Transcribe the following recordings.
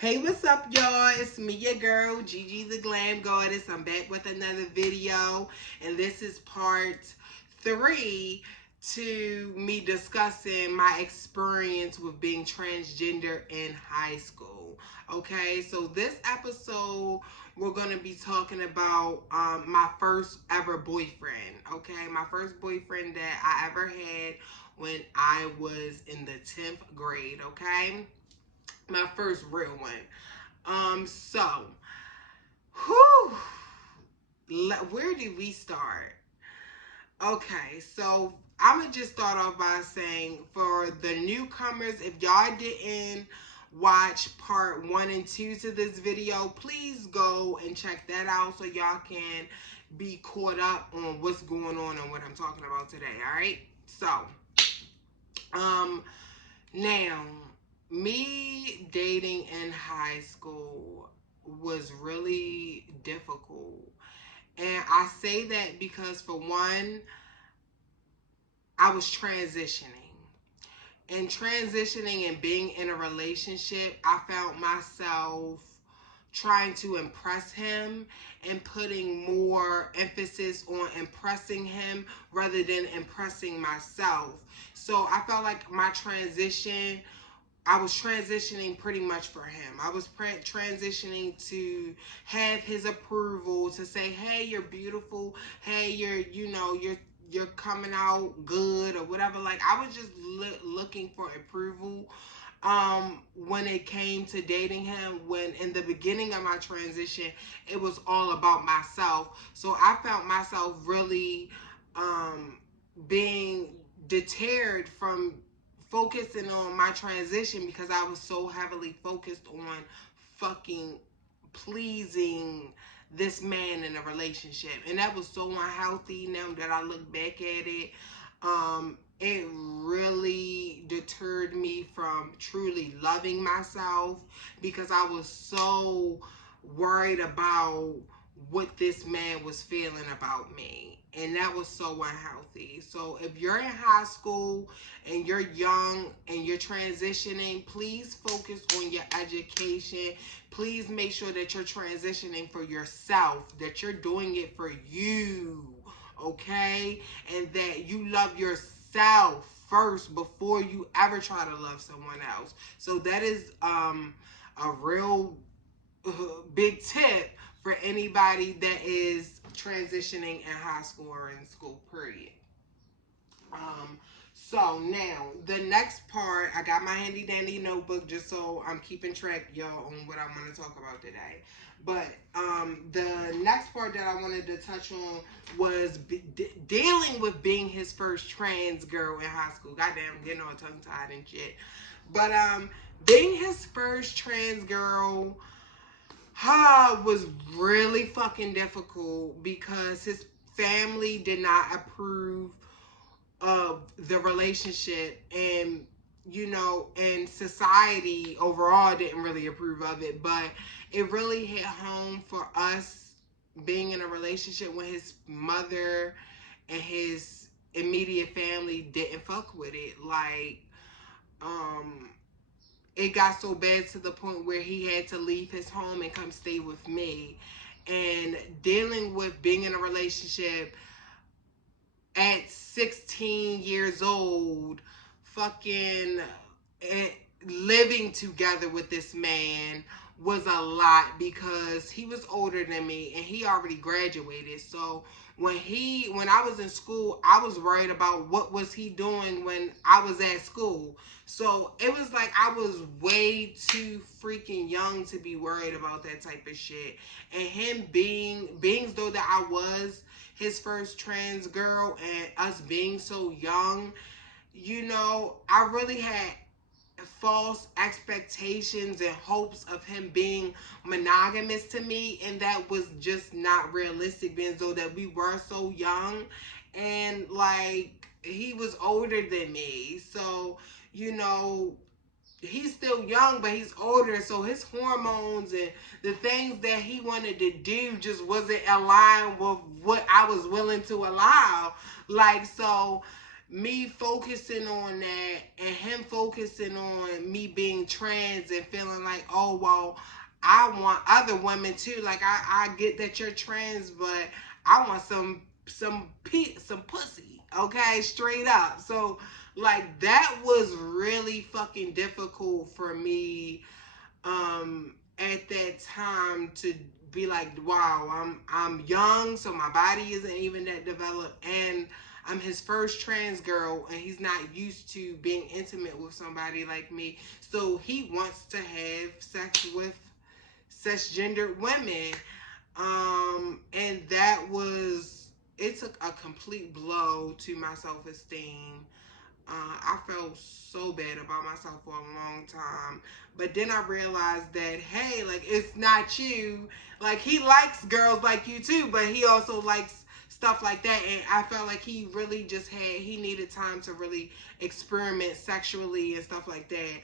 Hey, what's up, y'all? It's me, your girl, Gigi the Glam Goddess. I'm back with another video, and this is part 3 to me discussing my experience with being transgender in high school. Okay, so this episode, we're going to be talking about my first ever boyfriend. Okay, my first boyfriend that I ever had when I was in the 10th grade. Okay, my first real one. So, whew, where did we start? Okay, so I'm gonna just start off by saying for the newcomers, if y'all didn't watch part 1 and 2 to this video, please go and check that out so y'all can be caught up on what's going on and what I'm talking about today. All right, so um now, me dating in high school was really difficult. And I say that because, for one, I was transitioning. And transitioning and being in a relationship, I found myself trying to impress him and putting more emphasis on impressing him rather than impressing myself. So I felt like my transition, I was transitioning pretty much for him. I was transitioning to have his approval, to say, "Hey, you're beautiful. Hey, you're coming out good," or whatever. Like, I was just looking for approval. When it came to dating him, when in the beginning of my transition, it was all about myself. So I found myself really being deterred from focusing on my transition because I was so heavily focused on fucking pleasing this man in a relationship. And that was so unhealthy now that I look back at it. It really deterred me from truly loving myself because I was so worried about what this man was feeling about me. And that was so unhealthy. So if you're in high school and you're young and you're transitioning, please focus on your education. Please make sure that you're transitioning for yourself, that you're doing it for you, okay? And that you love yourself first before you ever try to love someone else. So that is a real big tip for anybody that is transitioning in high school or in school, period. Um, so now the next part, I got my handy dandy notebook just so I'm keeping track, y'all, on what I'm going to talk about today. But the next part that I wanted to touch on was dealing with being his first trans girl in high school. Goddamn, I'm getting all tongue tied and shit. But being his first trans girl was really fucking difficult because his family did not approve of the relationship, and and society overall didn't really approve of it. But it really hit home for us being in a relationship when his mother and his immediate family didn't fuck with it. Like, it got so bad to the point where he had to leave his home and come stay with me. And dealing with being in a relationship at 16 years old, fucking living together with this man was a lot because he was older than me and he already graduated. So when I was in school, I was worried about what was he doing when I was at school. So it was like I was way too freaking young to be worried about that type of shit. And him being though that I was his first trans girl and us being so young, I really had false expectations and hopes of him being monogamous to me, and that was just not realistic, being though that we were so young and like he was older than me. So he's still young, but he's older, so his hormones and the things that he wanted to do just wasn't aligned with what I was willing to allow. Like, so me focusing on that and him focusing on me being trans and feeling like, oh, well, I want other women too. Like, I get that you're trans, but I want some pussy, okay, straight up. So like that was really fucking difficult for me at that time to be like, wow, I'm young, so my body isn't even that developed, and I'm his first trans girl, and he's not used to being intimate with somebody like me. So he wants to have sex with cisgendered women. And that was, it took a complete blow to my self-esteem. I felt so bad about myself for a long time. But then I realized that, hey, like, it's not you. Like, he likes girls like you too, but he also likes stuff like that. And I felt like he really just he needed time to really experiment sexually and stuff like that.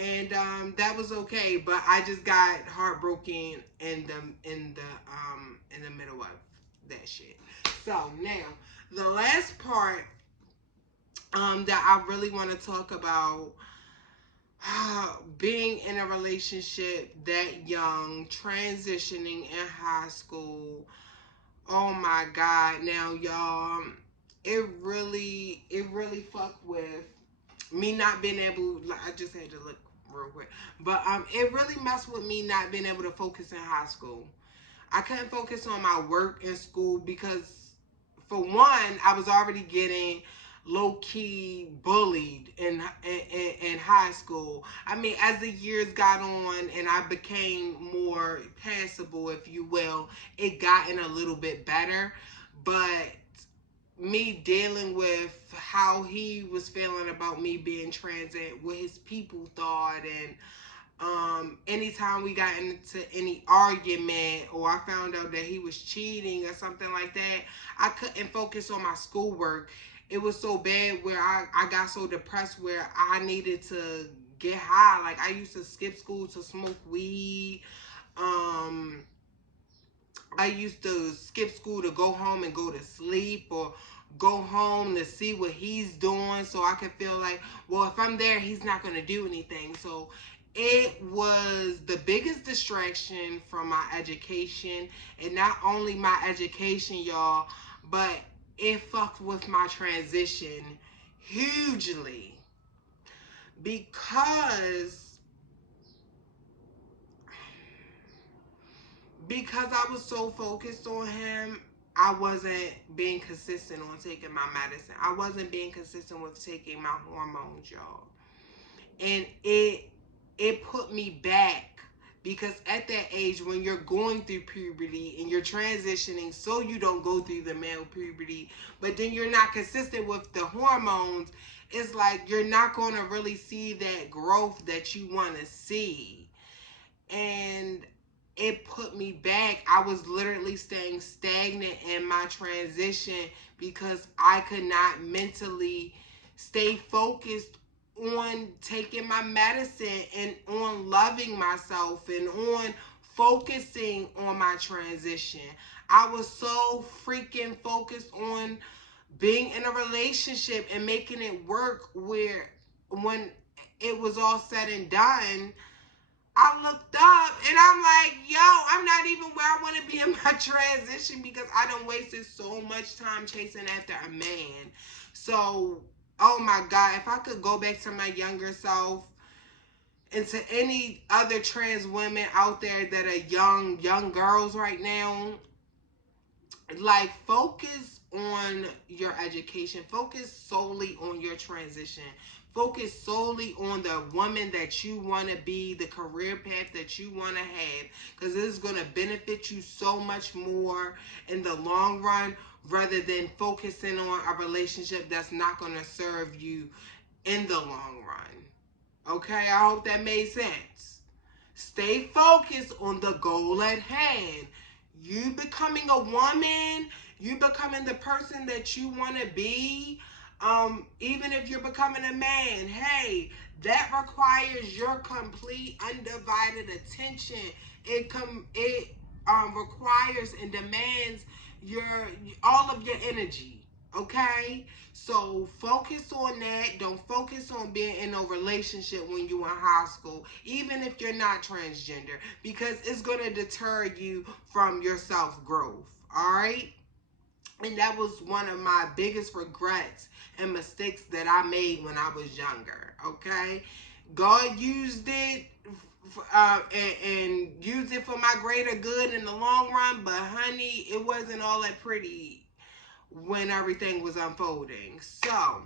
And that was okay, but I just got heartbroken in the middle of that shit. So now the last part that I really want to talk about, being in a relationship that young, transitioning in high school. Oh my God. Now, y'all, it really fucked with me not being able, like, I just had to look real quick. But it really messed with me not being able to focus in high school. I couldn't focus on my work in school because, for one, I was already getting low-key bullied in high school. I mean, as the years got on and I became more passable, if you will, it gotten a little bit better. But me dealing with how he was feeling about me being trans and what his people thought, and anytime we got into any argument or I found out that he was cheating or something like that, I couldn't focus on my schoolwork. It was so bad where I got so depressed where I needed to get high. Like, I used to skip school to smoke weed. um I used to skip school to go home and go to sleep, or go home to see what he's doing so I could feel like, well, if I'm there, he's not going to do anything. So it was the biggest distraction from my education. And not only my education, y'all, but it fucked with my transition hugely, because I was so focused on him. I wasn't being consistent on taking my medicine. I wasn't being consistent with taking my hormones, y'all. And it put me back, because at that age when you're going through puberty and you're transitioning so you don't go through the male puberty, but then you're not consistent with the hormones, it's like you're not going to really see that growth that you want to see. And it put me back. I was literally staying stagnant in my transition because I could not mentally stay focused on taking my medicine and on loving myself and on focusing on my transition. I was so freaking focused on being in a relationship and making it work, where when it was all said and done, I looked up and I'm like, yo, I'm not even where I want to be in my transition, because I done wasted so much time chasing after a man. So, oh my God, if I could go back to my younger self and to any other trans women out there that are young girls right now, like, focus on your education, focus solely on your transition, focus solely on the woman that you want to be, the career path that you want to have, because this is going to benefit you so much more in the long run, rather than focusing on a relationship that's not going to serve you in the long run. Okay, I hope that made sense. Stay focused on the goal at hand. You becoming a woman, you becoming the person that you want to be. Even if you're becoming a man, hey, that requires your complete undivided attention. It requires and demands your all of your energy. Okay? So focus on that. Don't focus on being in a relationship when you're in high school, even if you're not transgender, because it's going to deter you from your self growth. All right? And that was one of my biggest regrets and mistakes that I made when I was younger. Okay? God used it and used it for my greater good in the long run, but honey, it wasn't all that pretty when everything was unfolding. So,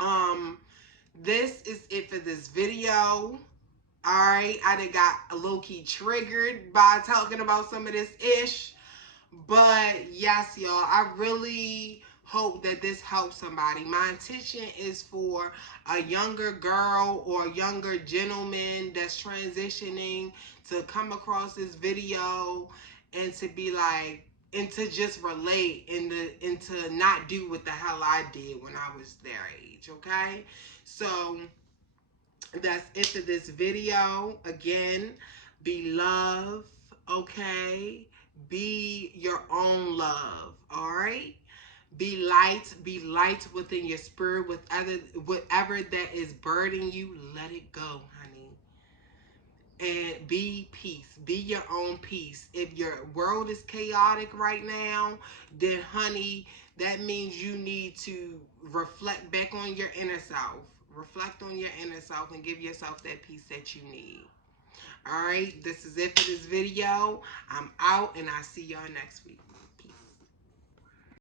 um, this is it for this video. Alright, I done got a low-key triggered by talking about some of this ish. But yes, y'all, I really hope that this helps somebody. My intention is for a younger girl or a younger gentleman that's transitioning to come across this video and to be like, and to just relate and to not do what the hell I did when I was their age, okay? So that's it for this video. Again, be love, okay? Be your own love, all right? Be light within your spirit, with whatever that is burdening you, let it go, honey. And be peace. Be your own peace. If your world is chaotic right now, then honey, that means you need to reflect back on your inner self. Reflect on your inner self and give yourself that peace that you need. All right, this is it for this video. I'm out and I'll see y'all next week.